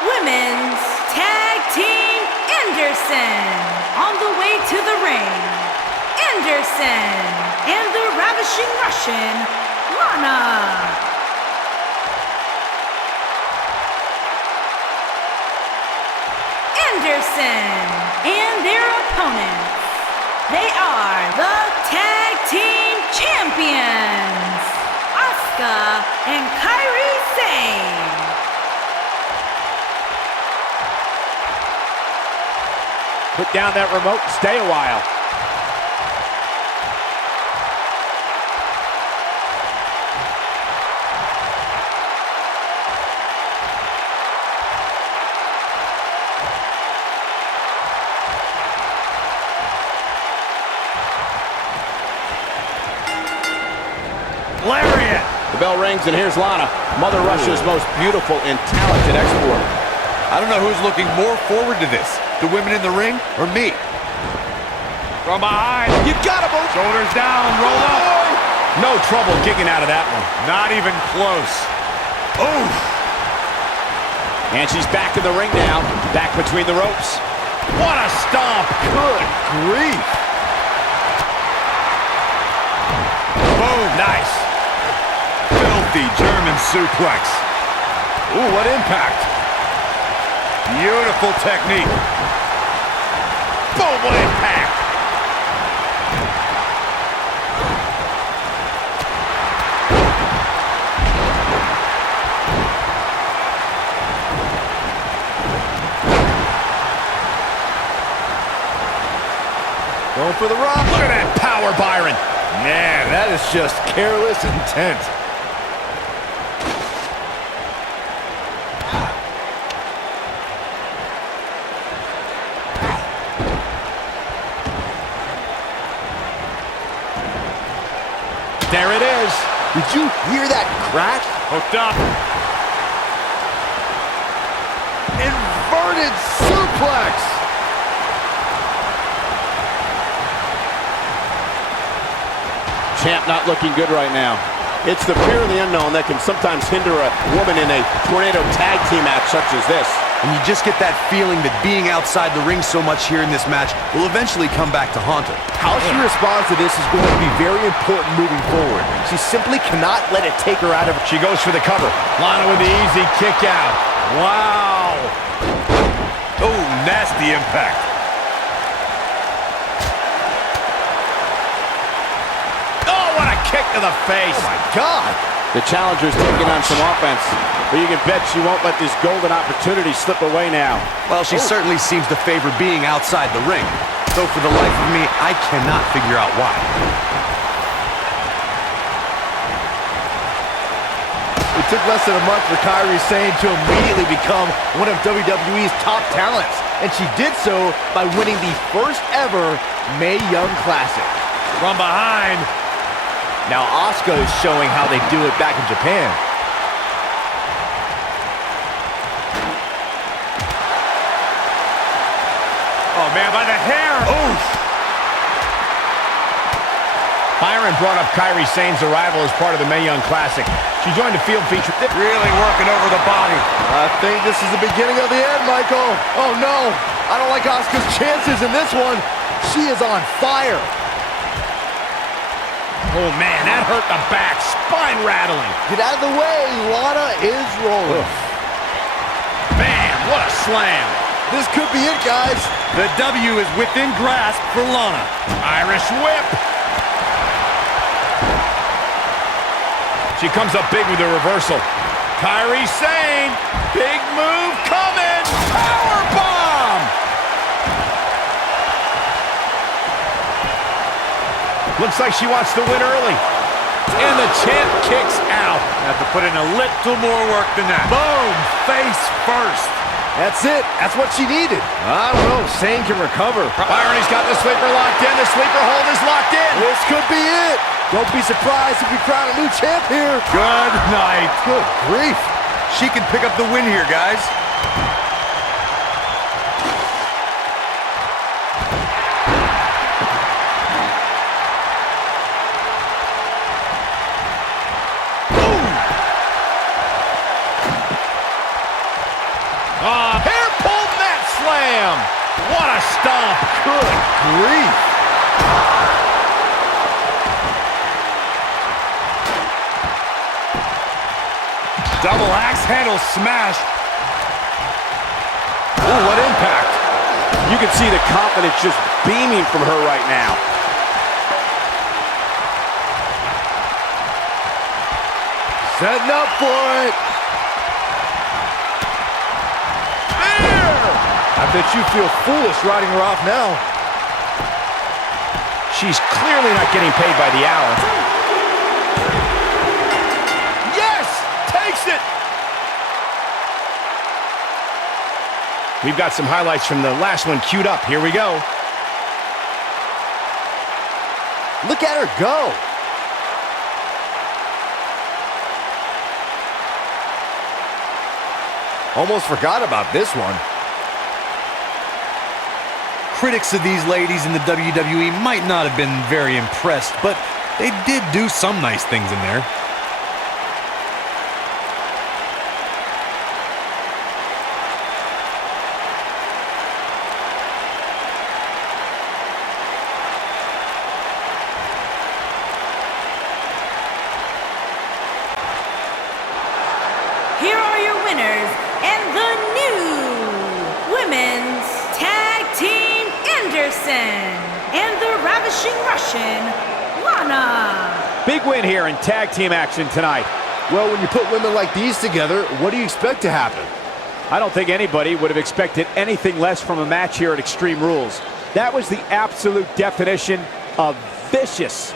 Women's Tag Team Anderson. On the way to the ring, Anderson and the Ravishing Russian, Lana. Anderson and their opponents, they are the Tag Team Champions, Asuka and Kairisane. Put down that remote and stay a while. Lariat! The bell rings and here's Lana, Mother Russia's most beautiful and talented export. I don't know who's looking more forward to this, the women in the ring or me. From behind, you got him! Shoulders down, roll up. No trouble kicking out of that one. Not even close. Oh! And she's back in the ring now, back between the ropes. What a stomp! Good grief! Boom, nice. Filthy German suplex. Ooh, what impact. Beautiful technique. Boom, what impact. Going for the rock. Look at that power, Byron. Man, that is just careless intent. There it is. Did you hear that crack? Hooked up. Inverted suplex. Champ not looking good right now. It's the fear of the unknown that can sometimes hinder a woman in a tornado tag team match such as this. And you just get that feeling that being outside the ring so much here in this match will eventually come back to haunt her. How she responds to this is going to be very important moving forward. She simply cannot let it take her out of... She goes for the cover. Lana with the easy kick out. Wow. Oh, nasty impact. Oh, what a kick to the face. Oh, my God. The challenger's taking on some offense, but you can bet she won't let this golden opportunity slip away now. Well, she certainly seems to favor being outside the ring. Though for the life of me, I cannot figure out why. It took less than a month for Kairisane to immediately become one of WWE's top talents. And she did so by winning the first ever Mae Young Classic. From behind. Now Asuka is showing how they do it back in Japan. Oh, man, by the hair. Oof. Byron brought up Kairisane's arrival as part of the Mae Young Classic. She joined the field feature. Really working over the body. I think this is the beginning of the end, Michael. Oh, no. I don't like Asuka's chances in this one. She is on fire. Oh, man, that hurt the back. Spine rattling. Get out of the way. Lana is rolling. Man, what a slam. This could be it, guys. The W is within grasp for Lana. Irish whip. She comes up big with a reversal. Kairisane, big move coming. Power bomb. Looks like she wants to win early. And the champ kicks out. Have to put in a little more work than that. Boom, face first. That's it. That's what she needed. I don't know. Sane can recover. Byron's got the sleeper locked in. The sleeper hold is locked in. This could be it. Don't be surprised if we crown a new champ here. Good night. Good grief. She can pick up the win here, guys. Oh, slam. What a stomp. Good grief. Double axe handle smash. Ooh, what impact. You can see the confidence just beaming from her right now. Setting up for it. I bet you feel foolish riding her off now. She's clearly not getting paid by the hour. Yes! Takes it! We've got some highlights from the last one queued up. Here we go. Look at her go. Almost forgot about this one. Critics of these ladies in the WWE might not have been very impressed, but they did do some nice things in there. Here are your winners and the new Women's Tag Team Anderson and the Ravishing Russian, Lana. Big win here in tag team action tonight. Well, when you put women like these together, what do you expect to happen? I don't think anybody would have expected anything less from a match here at Extreme Rules. That was the absolute definition of vicious.